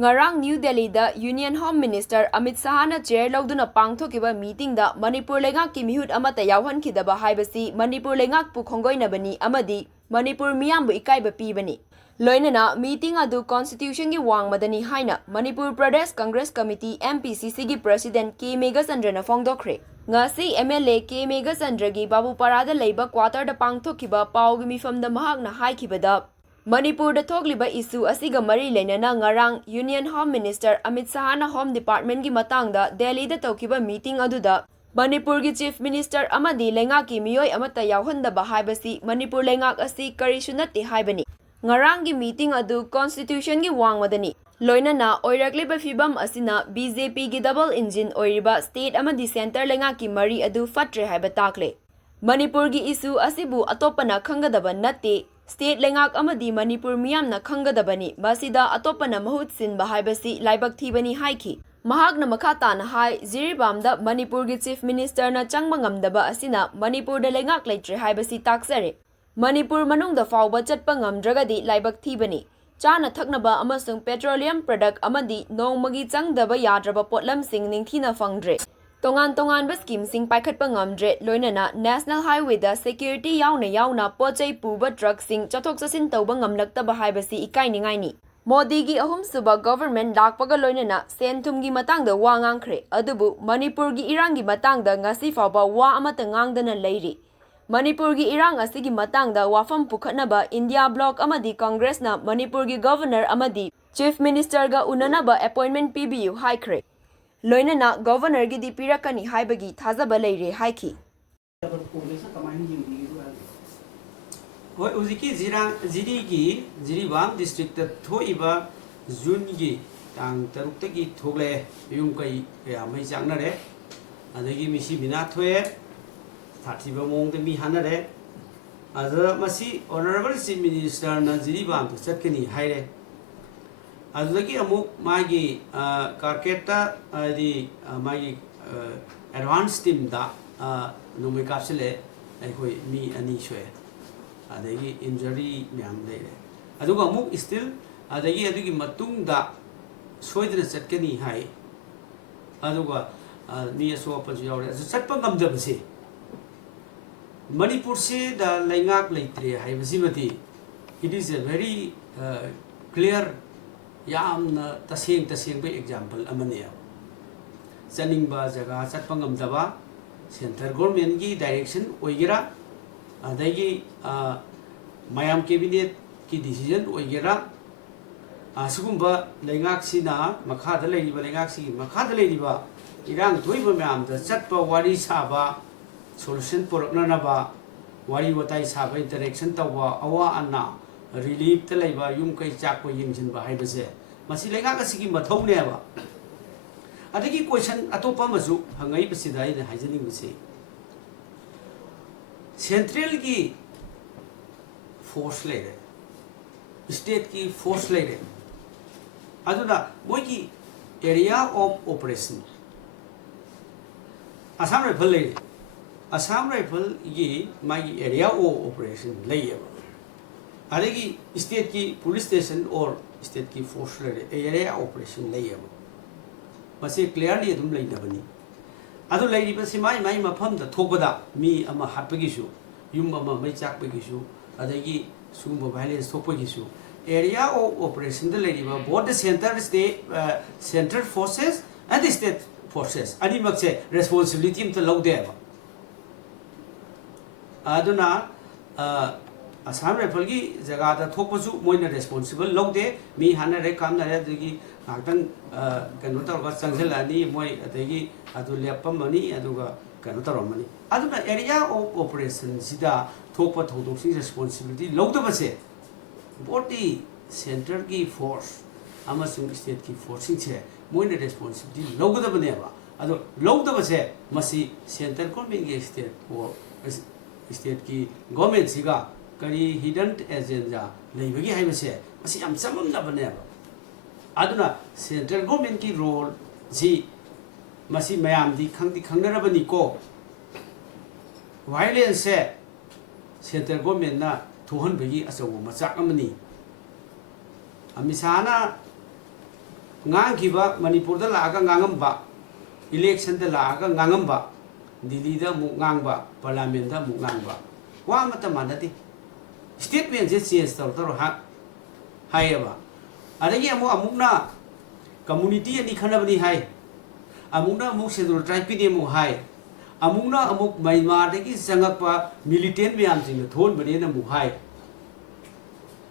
Ngarang New Delhi da Union Home Minister Amit Shahana chair lauduna pangthokiba meeting da Manipur Leingakki mihut amata yauhankidaba haibasi Manipur Leingakpu Khongoinabani amadi Manipur miyambu ikaiba pibani. Loinana meeting adu constitution gi wangmadani haina Manipur Pradesh Congress Committee MPCC gi President K Meghasandra fongdokre. Ngasi MLA K Meghasandra gi Babuparada leiba quarter da pangthokiba paugi mifamda mahakna haikibada Manipur da thogliba issue asiga mari leinana ngarang Union Home Minister Amit Shahana Home Department gi matangda Delhi da tawkiba meeting aduda Manipur gi Chief Minister amadi Leingakki miyoi amata yauhandaba haibasi Manipur Leingak asi karisu natte haibani. Ngarang gi meeting adu constitution gi wangmadani. Loinana oirakliba fibam asina BJP gi double engine oiriba state amadi center Leingakki mari adu fatre haiba takle. Manipur gi issue asibu atopana khangadaba natte State Leingak amadi Manipur miyamna khangadabani masida atopana mahut sinba haibasi laibak thibani haiki. Mahakna makhatana hai Jiribamda Manipur gi Chief Minister na changma ngamdaba asina Manipur da Leingak leitre haibasi taksare. Manipur manungda fawba chatpa ngamdragadi laibak thibani. Chana thaknaba amasung petroleum product amadi nongmagi changdaba yadraba potlamsing ningthina fangdre. Tongan scheme sing paikhatpa ngamdre loinana National Highway da security yauna pochai puba truck sing chathok chasin tawba ngamlaktaba haibasi ikainingai ni. Modi gi ahum suba government lakpaga loinana senthum gi matangda wa ngangkhre adubu Manipur gi irang gi matangda ngasi fawba wa amata ngangdana leiri. Manipur gi irang asigi matangda wafam pukhatnaba India block amadi Congress na Manipur gi governor amadi Chief Minister ga unanaba appointment PBU haikre. Loinana governor gi dipirakani haibagi thazaba leire haiki. Hoi uziki Jiribam district thoiba June gi tang tarukta gi thogle yung kai ya mai changnare adagi misi bina thoe thathiba mong de mi hanare adra masi honorable chief minister na Jiribam to chatkani haire adagi amuk magi karketa di magi advance team da numai kapsule ai mi ani shwe adagi injury myam leire aduga amuk still adagi matung da soidna chatkani hai aduga mi aso panju yaure asu chatpa ngamdabase Manipur se da Leingak leitre hai basibati it is a very clear yamna taseng ba example amane chaningba jaga chatpa ngamdaba central government gi direction oigira adagi mayam cabinet ki decision oigira asugumba Leingak sina makhada leiriba Leingak si makhada leiriba irang thoiba mayam da chatpa wari saba solution porakna na ba wari watai saba interaction tawa awa anna relief ta leiba yum kai chak ko yingjin ba haibase masi Leingak asigi mathau ne ba adagi question atopa masu hangai basida ina haijaning base central ki force leire state ki force leire aduna moiki area of operation Assam Rifle leire Assam Rifle gi magi area of operation leire adagi state ki police station or state ki force leire area operation leire masi clearly adum leidabani adu leiri ba simai mai mafam da thokbada mi ama hatpagisu yum ama mai chakpagisu adagi sumba violence thokpagisu area of operation da leiri ba both the central forces and the state forces ani makse responsibility imta laude ba aduna Assam Rifle gi jaga da thokpasu moina responsible laude mi hanare kamnare adagi ngaktan kanu targa changselani moi adagi adu lepamani aduga kanu taramani aduna area of operation sida thokpa thodoksin responsibility logdabase body center ki force amasung state ki forcing che moina responsibility logdabane ba adu logdabase masi center government ki state or state ki government siga kari hidden agenda leibagi haibase masi am samamnabane ba aduna central government ki role ji masi mayam di khangnarabani ko violence se central government na thohan bagi asawu machak amani amisana ngang kiba Manipur da la ga ngangam ba election da la ga ngangam ba Delhi da mu ngang ba parliament da mu ngang ba wa mata manati statement je change tor ha hai ba adagi amu amukna community ani khanabani hai amukna amuk schedule tribe ki mu hai amukna amuk Myanmar dagi sangakpa militant myam sing thon bani na mu hai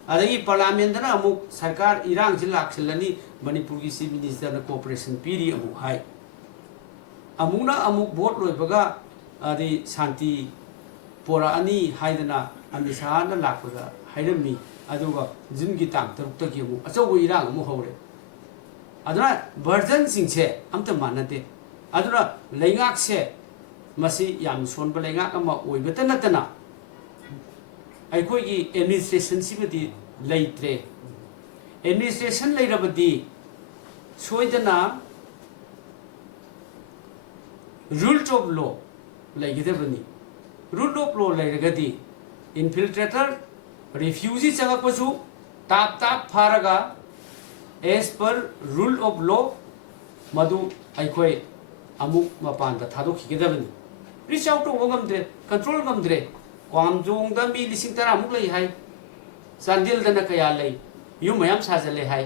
adagi parliament da amuk sarkar irang jil laksilani Manipur ki chief minister na cooperation piri amu hai amukna amuk vote loi baga adi shanti pora ani haidana amisa na lakpaga hairami aduga jingi tang taruk ta ki mu achaw irang mu hore aduna version singse amta manate aduna leingak se masi yam son ba leingak ama oibata natana ai koi gi administration sibati leitre administration leirabadi soidana rules of law laigidabani rule of law lairagadi infiltrator refugee changakpasu tap pharaga as per rule of law madu aikoi amuk mapan da thadok higedabani reach out to ngamdre control ngamdre kwamjong da mi lising tara amuk lai hai sandil dana kaya lai yu mayam sajale hai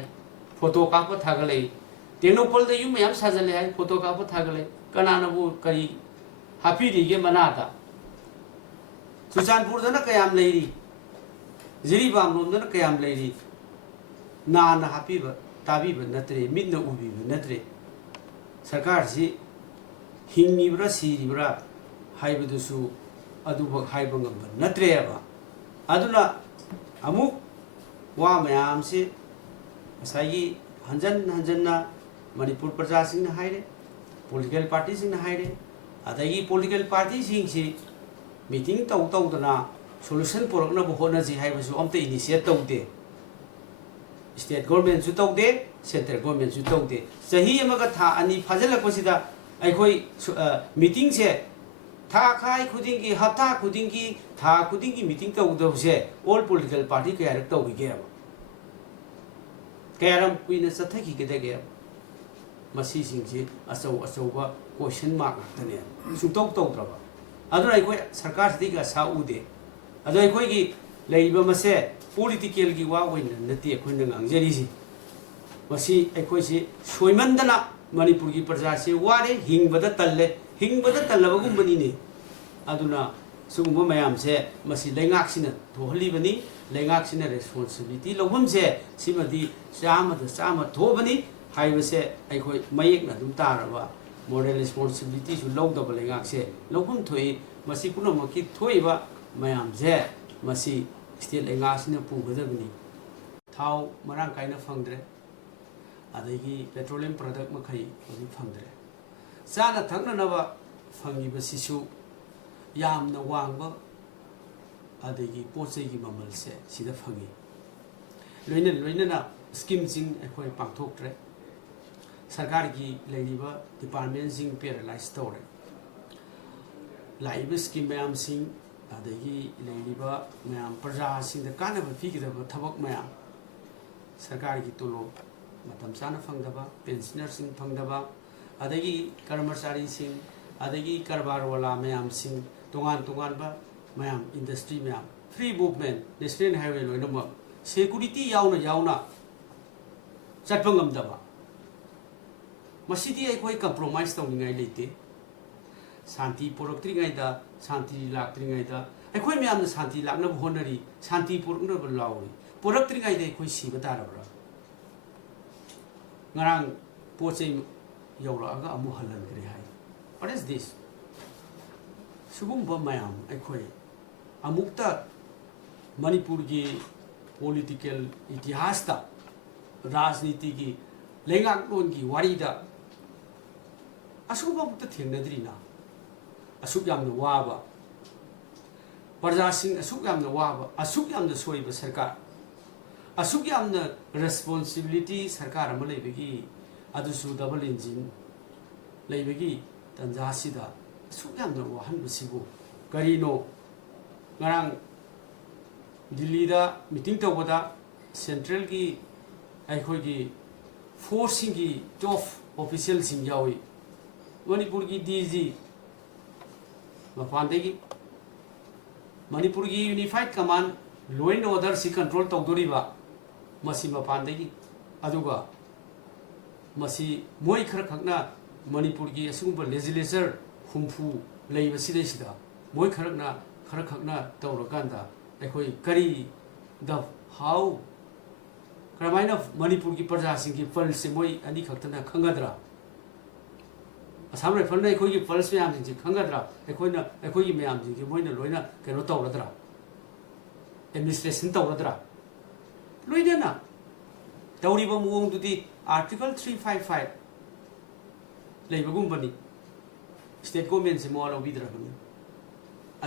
photo ka pa thagalai tenopol da yu mayam sajale hai photo ka pa thagalai kanana bu kari happy dige manata Susanpur dana kayam lairi Ziri bam dana kayam lairi na happy ba tabi ba natre midna ubi ba natre sarkar si hingi bra siri bra haibadusu aduba haibangam ba natre ba aduna amuk wa mayam se asai hanjanna Manipur praja sing na haire political parties sing na haire adagi political parties sing si meeting tau dana solution porakna bu hona ji haibasu amta initiate taude state government su taude central government su taude sahi amaga tha ani fajalakpasida aikoi meeting se tha khai khudingi hapta khudingi tha khudingi meeting tawdose all political party kaya rak tawige aba kayaram kuina sathaki gedege masi singsi achaw ba question mark tane su tawdraba aduna aikoi sarkar sidiga sa ude adu aikoi gi leiba mase political gi wa oina nati aikoi nang angjeri si masi aikoi si soimandana Manipur gi praja se ware hingbada tallabagum bani ne aduna sugumba mayam se masi leingak sina thohali bani leingak sina responsibility lobum se simadi chama thobani haiba se aikoi mayek na dum taraba moral responsibility su logdaba leingak se lobum thoi masi punamaki thoiba mayam je masi state leingak sina pugadabani thau marang kaina phangdre adagi petroleum product makai odi phangdre sana thangna naba phangi ba sisu yamna wangba adagi pochai gi mamal se sida phangi loina na scheme sing ekoi pangthoktre sarkar gi leiriba department sing paralyze tore laiba scheme mayam sing adagi leiriba mayam praja sing da kana ba fi gi da thabak mayam sarkar gi tolo matam sana phangdaba pensioner sing phangdaba adagi karmachari sing adagi karbar wala mayam sing tongan ba mayam industry mayam free movement national highway loina ma security yauna chatpangam daba masidi ai koi compromise tawningai leite shanti poraktri ngai da shanti laktri ngai da ai koi mayam na shanti lakna honari shanti porakna ba lawi poraktri ngai da koi siba tarabra ngarang pochai yaura aga amu halan kre hai what is this sugumba mayam aikoi amukta Manipur gi political itihas ta rajniti gi leingak lon gi wari da asugba mukta thengnadrina asuk yamna waba parja sing asuk yamna waba asuk yamna soiba sarkar asuk yamna responsibility sarkar ama leibagi adusu double engine leibagi tanja sida asuk yamna wahan basibu karino ngarang Delhi da meeting tawbada central gi aikoi gi force की top official Singh यावी मणिपुर की DG मपान Manipur की unified command law and order से control तौदोरीबा मसी मपान अदुगा मसी मोई खर खकना मणिपुर की असुगुब legislature हुमफु लेबसिदा मोई खर खकना तौरकांदा अखोई करी द हाउ करमाइन मणिपुर की प्रजा की पल से मोई अनी खक्तना खंगद्रा असम राइफल ने अखोई की पल्स मैम से खंगद्रा अखोई की मैम की मोइना लोइना कनो तौरद्रा एडमिनिस्ट्रेशन तौरद्रा लोइना तौरीब मुओंदुदी आर्टिकल 355 लेबगुंबनी स्टेट गवर्नमेंट से मोल ओबिद्राबनी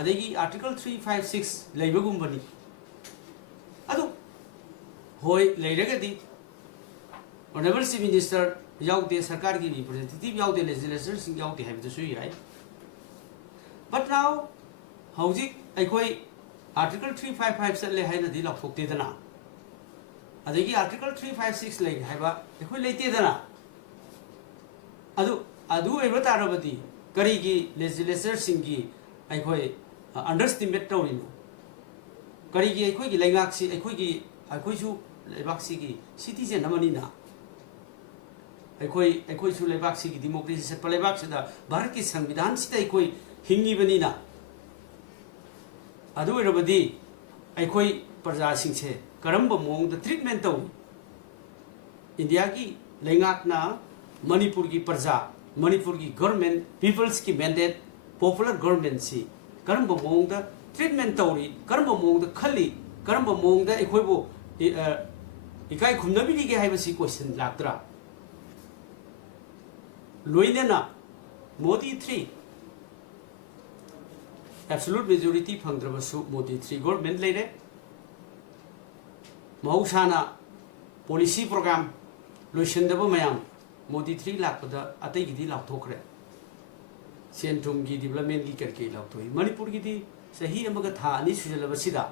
अदेगी आर्टिकल 356 लेबगुंबनी अदु होय लेरगदी ऑनरेबल चीफ मिनिस्टर याउदे सरकार की रिप्रेजेंटेटिव याउदे लेजिस्लेचर सिंह याउदे हैबदसु याय बट नाउ हौजिक अखोई आर्टिकल 355 चले हैना दि लखोक्तेदना अदेगी आर्टिकल 356 ले हैबा अखोई लेतेदना अदु एबा तारबदी करीगी लेजिस्लेचर सिंह की अखोई अंडरस्टिमेट तौरिनो करीगी अखोई की लेंगाक्सी अखोईसु लेबाक्सी की सिटीजन अमनिना अखोईसु लेबाक्सी की डेमोक्रेसी से लेबाक्सीदा भारत की संविधान सिदा अखोई हिंगीबनिना अदु एरबदी अखोई प्रजा सिंसे करंब मोंग ट्रीटमेंट तौ इंडिया की लेंगाकना मणिपुर की प्रजा मणिपुर की गवर्नमेंट पीपल्स की मैंडेट पॉपुलर गवर्नमेंट सी करंब मोंग ट्रीटमेंट तौरी करंब मोंग खली करंब मोंग अखोईबो इकाई खुमनबिगे हाइबसी क्वेश्चन लाक्तरा लोइनेना मोदी 3 एब्सोल्यूट मेजॉरिटी फंगद्रबसु मोदी 3 गवर्नमेंट लेरे महौसाना पॉलिसी प्रोग्राम लोइसनदब मयाम मोदी 3 लापदा अतैगिदी लाथोखरे सेंट्रम की डेवलपमेंट की करके लाथोई मणिपुर की सही अमगा था अनि सुजलबसिदा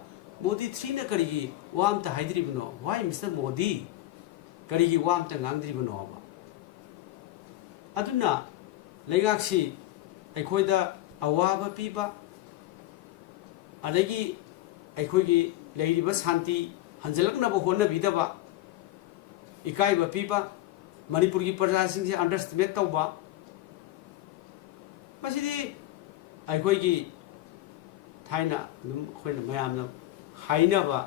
मोदी 3 न करिगी वाम ता हाइद्रिबनो व्हाई मिस्टर मोदी करिगी वाम ता गांगद्रिबनो अदुना लेगाक्सी अखोइदा अवाब पीबा अदगी अखोइगी लेरिबा शांति हंजलकनब होनबिदबा इकाइबा पीबा मणिपुर की प्रजा सिंह अंडरस्टिमेट तौबा मसिदी अखोइगी थाइना दुम खोइना मयामना हाइनाबा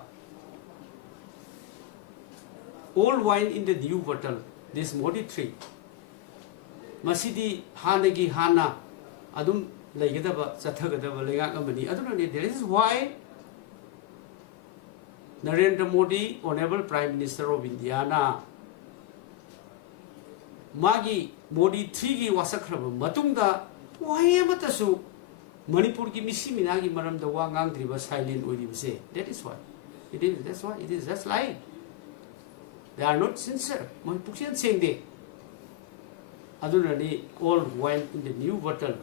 old wine in the new bottle this Modi 3 मसीदी हानगी हाना अदुम लेगदबा चथगदबा लेगाक अमनी अदुनने there is why Narendra Modi honourable prime minister of India ना मागी मोदी 3 की वासखरब मतुंगदा व्हाई अमतसु मणिपुर की मिसी मिनागी मरमदा वा गांगद्रिबा साइलेंट ओइरिबसे that is why it is just like they are not sincere मन पुक्सियन सेंगदे अदुननी old wine in the new bottle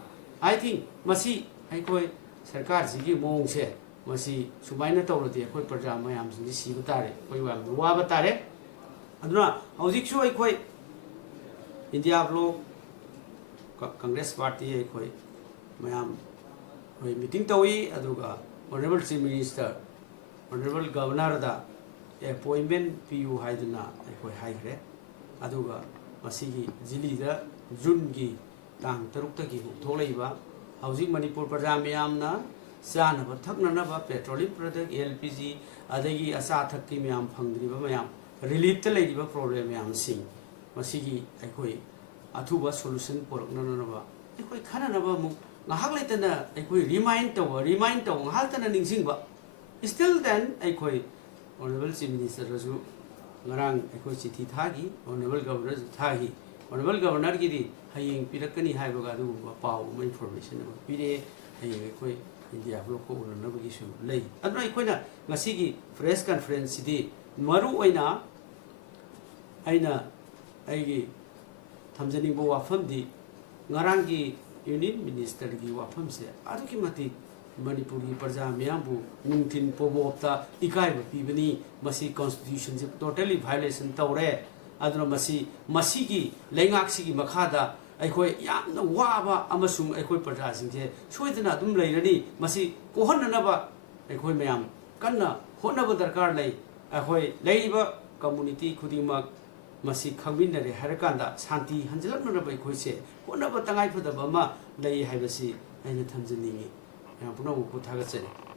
I think मसी अखोई सरकार जी मोंग से मसी सुमाइना तौरदे अखोई प्रजा मयाम सिंह सिब तारे अखोई वाब तारे अदुना हौजिकसु अखोई इंडिया ब्लॉक कांग्रेस पार्टी अखोई मयाम होई मीटिंग तौई अदुगा honourable chief minister honourable governor दा अपॉइंटमेंट पीयू हाइदना अखोई हाइग्रे अदुगा मसीगी जिलीदा जून की तांग तरुक की थोलैबा हौजिक मणिपुर प्रजा मयामना चानब थकनब पेट्रोलियम प्रोडक्ट LPG अदगी अचा थकी मयाम फंगद्रिबा मयाम रिलीफ त लेरिबा प्रॉब्लम मयाम सिंग मसीगी अखोई अथुबा सॉल्यूशन पोरकननबा अखोई खननबा मु ngahak leitana अखोई रिमाइंड तव ngahak tana ningsingba still then अखोई ऑनरेबल चीफ मिनिस्टर रजु ngarang अखोई चिठी थागी ऑनरेबल गवर्नर थागी ऑनरेबल गवर्नर की दी हयेंग पिरकनी हाइबगा दुगुबा पाव म इंफॉर्मेशन पिरे हयेंग अखोई इंडिया ब्लॉक को उननबगी सु लई अदना अखोइना ngasi प्रेस कॉन्फ्रेंस सिदी मरु ओइना आइना आइगी थमजनिंग बो वाफम दी ngarang की यूनियन मिनिस्टर की वाफम से आदुकी मति मणिपुर की प्रजा मयामबु नुंथिन पोबोपता इकाइब पीबनी मसी कॉन्स्टिट्यूशन से टोटली वायलेशन तौरे ꯑꯗꯨꯅ ꯃꯁꯤꯒꯤ ꯂꯩꯉꯥꯛꯁꯤꯒꯤ ꯃꯈꯥꯗ ꯑꯩꯈꯣꯏ ꯌꯥꯝꯅ ꯋꯥꯕ ꯑꯃꯁꯨꯡ ꯑꯩꯈꯣꯏ ꯄ꯭ꯔꯖꯥꯁꯤꯡꯁꯦ ꯁꯣꯏꯗꯅ ꯑꯗꯨꯝ ꯂꯩꯔꯅꯤ ꯃꯁꯤ ꯀꯣꯍꯟꯅꯅꯕ ꯑꯩꯈꯣꯏ ꯃꯌꯥꯝ ꯀꯟꯅ ꯍꯣꯠꯅꯕ ꯗꯔꯀꯥꯔ ꯂꯩ ꯑꯩꯈꯣꯏ ꯂꯩꯔꯤꯕ ꯀꯝꯃꯨꯅꯤꯇꯤ ꯈꯨꯗꯤꯡꯃꯛ ꯃꯁꯤ ꯈꯪꯃꯤꯟꯅꯔꯦ ꯍꯥꯏꯔꯀꯥꯟꯗ ꯁꯥꯟꯇꯤ ꯍꯟꯖꯤꯜꯂꯛꯅꯅꯕ ꯑꯩꯈꯣꯏꯁꯦ ꯍꯣꯠꯅꯕ ꯇꯉꯥꯏꯐꯗꯕ ꯑꯃ ꯂꯩ ꯍꯥꯏꯕꯁꯤ ꯑꯩꯅ ꯊꯝꯖꯅꯤꯡꯉꯤ ꯃꯌꯥꯝ ꯄꯨꯝꯅꯃꯛꯄꯨ ꯊꯥꯒꯠꯆꯔꯤ